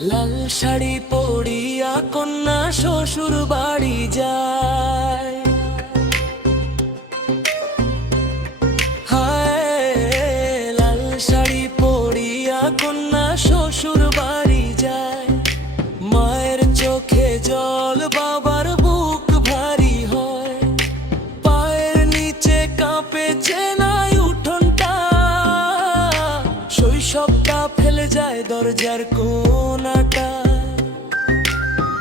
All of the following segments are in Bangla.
লাল শাড়ি পরিয়া কন্যা শ্বশুর বাড়ি যায় শৈশবটা ফেলে যায় দরজার কোনাটা।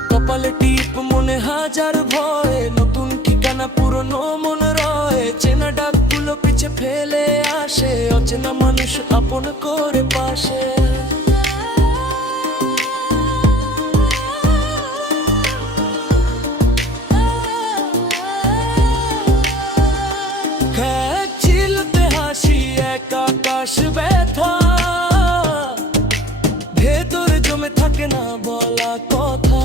কপালে টিপ, মনে হাজার ভয়, নতুন ঠিকানা পুরনো মন রয়। চেনা ডাকগুলো পিছে ফেলে আসে, অচেনা মানুষ আপন করে পাশে। আকাশ ব্যথা জমে থাকে না বলা কথা।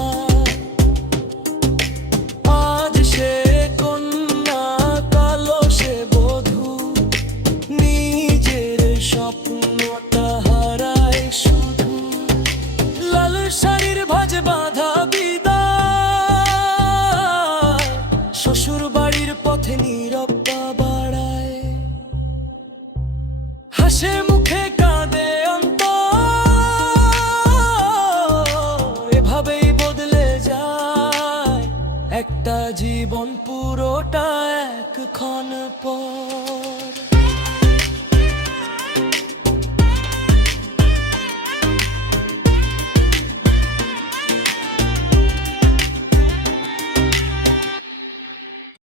আজ সে কন্যা, কালো সে বধূ, নিজের স্বপ্নটা হারায় শুধু। লাল শাড়ির ভাজে বাঁধা বিদায়, শ্বশুর বাড়ির পথে নীরবতা বাড়ায়। হাসে মুখে একটা জীবন পুরোটা এক ক্ষণ পর।